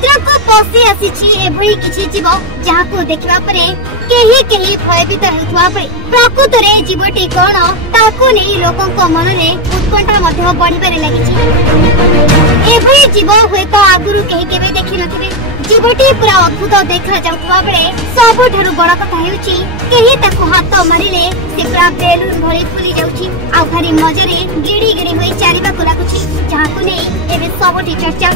भद्रक को पशि आसी एभली किछि जीव जहां देखा कहीं भयभीत होता प्रकृत में जीवटी कौन ताकू नहीं लोकों मन में उत्कंठा बढ़िबार लगी। एभली जीव हुए तो आगुरी कहीं केबे देखि नथिबे। जीवटी पूरा अद्भुत देखा जाउथबा बेले सबुठारु बड़ कथा हेउची कहीं ताकू हाथ मारिले से पूरा बेलून भली फुली जाउची आ भारी मजारे गिड़ी गिड़ी होई चारिबा को लागुची जहां नहीं एबे सबुठी चर्चा।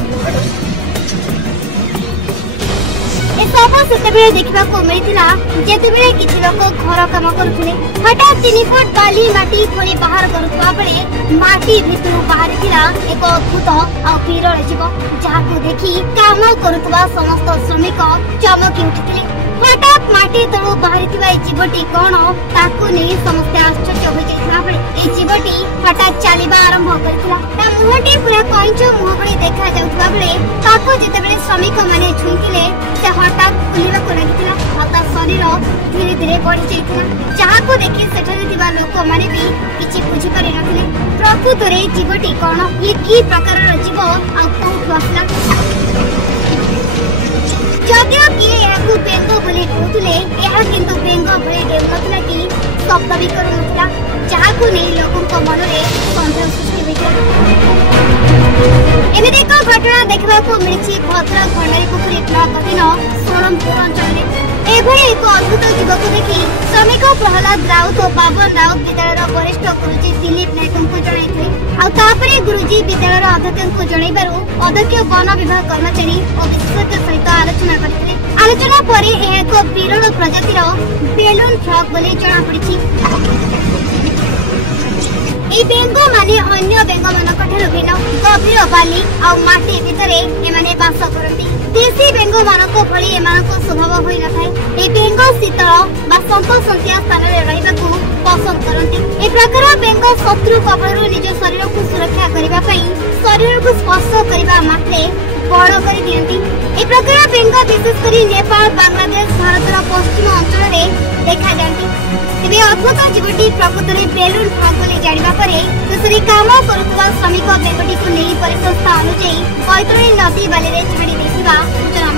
से देखा मिलता जितेबले किसी लोक घर कम करुले हठात 3 फुट बाली माटी खोली बाहर करुवा बेले माटी भितर बाहरी एक अद्भुत आ विरल जीव जहां देखि काम करुवा समस्त श्रमिक चमकी उठिले। हठात माटी तलू बाहरी जीवटी कौन ताकू नहीं समस्त आश्चर्य हो जाइता बेले ए जीवटी हठात चलवा आरंभ करथिला। ता मुहटी पूरा कंच मुह भली देखा जाउथबा बेले ताकू जितेबले श्रमिक माने छुईथिले से हठात फुलिबा को लागिथिला आ ता शरीर धीरे धीरे बढ़ी जाइथिला जहां देखि सेठारे दिबा लोक माने भी किछि बुझी पारि नथिले प्रकृत रे जीवटी कौन ये की प्रकार जीव आ कोठु आसला। जदियो कि याकू बेंग बोली कहतुले यह किंतु बेंग भले देउनथिला कि शब्द भी करुनथिला जहां नहीं लोकों मन में संदेह सृष्टि होइता। एबे देखो घटना देखबा को मिलछि भद्रक भंडारी पुखुरी ब्लॉक अधीन सोलमपुर अंचल में एभली एक अद्भुत जीव को देखि श्रमिक प्रहलाद राउत और बाबन राउत विद्यालय वरिष्ठ गुरुजी दिलीप नायक को जणाइथे आ तापरे गुरुजी विद्यालय अध्यक्ष को जणाइबारु अध्यक्ष वन विभाग कर्मचारी और विशेषज्ञ सहित आलोचना करथिले। आलोचना परे एक विरल प्रजातिर बेलून फ्रॉग बोली जणा पड़िछि। ए बेंग माने अन्य बेंग मानक ठारू भिन्न गभीर बाली आ माटी भितरे एमाने बास करती। देशी बेंग मानक भली एमानक स्वभाव होई न थाए। ए बेंग शीतल बा संतसंतिया स्थान रे रहिबाकू पसंद करती। ए प्रकार बेंग शत्रु कबळरू निज शरीर को सुरक्षा करिबा पई शरीर को स्पर्श करिबा मात्रे बड़ कर दियंती। ए प्रकार बेंग विशेष करी नेपाल बांग्लादेश भारतर पश्चिम अंचल रे देखा जांती। तेबे अद्भुत जीवटी प्रकृत में बेलून फ्रॉग बोली जानिबा परे दूसरी काम करुवा श्रमिक बेंगटी को नहीं परिसंस्था अनुଯାयी बैतरणी नदी बाली रे छाड़ी देथिबा सूचना